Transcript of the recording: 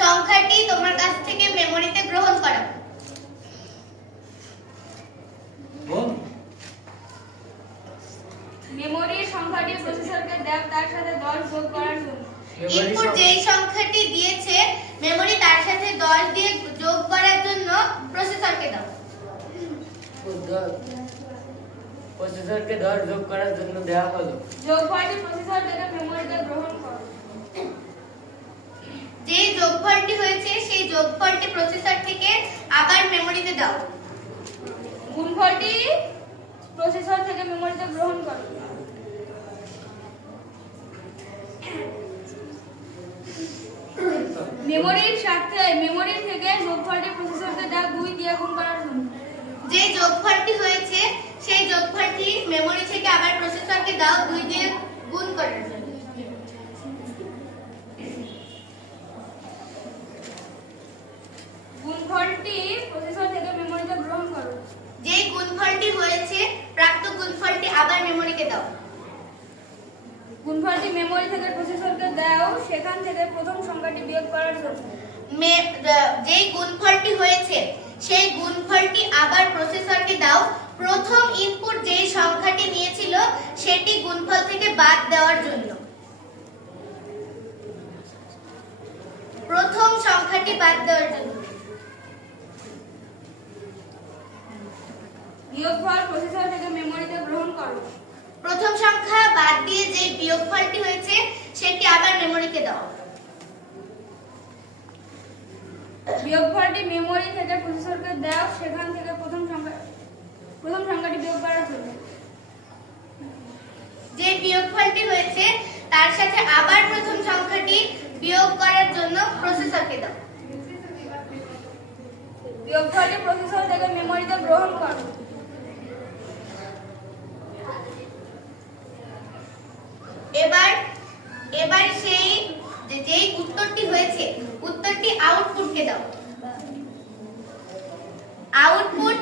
সংখ্যাটি তোমার কাছ থেকে মেমোরিতে গ্রহণ করা। মেমোরির সংখ্যাটি প্রসেসরকে দাও তার সাথে 10 যোগ করার জন্য। ইনপুট যেই সংখ্যাটি দিয়েছে মেমোরি তার সাথে 10 দিয়ে যোগ করার জন্য প্রসেসরকে দাও। প্রসেসরকে 10 যোগ করার জন্য দেওয়া হলো। যোগফলটি প্রসেসর থেকে মেমোরিতে গ্রহণ করো। যেই যোগফলটি হয়েছে সেই যোগফলটি প্রসেসর থেকে আবার মেমোরিতে দাও। গুণফলটি প্রসেসর থেকে মেমোরিতে গ্রহণ করো। মেমোরি থেকে যোগফলটি প্রসেসরকে দাও 2 দিয়ে গুণ করার জন্য। যে যোগফলটি হয়েছে সেই যোগফলটি মেমোরি থেকে আবার প্রসেসরকে দাও 2 দিয়ে গুণ করার জন্য। গুণফলটি প্রসেসর থেকে মেমোরিতে গ্রহণ করো। যেই গুণফলটি হয়েছে প্রাপ্ত গুণফলটি আবার মেমোরিকে দাও। গুণফলটি মেমোরি থেকে প্রসেসরকে দাও সেখান থেকে প্রথম সংখ্যাটি বিয়োগ করার জন্য। যেই গুণফলটি হয়েছে সেই গুণফলটি আবার প্রসেসরকে দাও প্রথম ইনপুট যেই সংখ্যাটি নিয়েছিল সেটি গুণফল থেকে বাদ দেওয়ার জন্য। প্রথম সংখ্যাটি বাদ দেওয়ার জন্য। বিয়োগফল প্রসেসর থেকে মেমোরিতে গ্রহণ করো। প্রথম সংখ্যা বাদ দিয়ে যে বিয়োগফলটি হয়েছে সেটি আবার মেমোরিতে দাও। বিয়োগফলটি মেমোরি থেকে প্রসেসরকে দাও সেখান থেকে প্রথম সংখ্যাটি বিয়োগ করার জন্য। যে বিয়োগফলটি হয়েছে তার সাথে আবার প্রথম সংখ্যাটি বিয়োগ করার জন্য প্রসেসরকে দাও। বিয়োগফলটি প্রসেসর থেকে মেমোরিতে গ্রহণ করো। এবার সেই যেই উত্তরটি হয়েছে উত্তরটি আউটপুটকে দাও। আউটপুট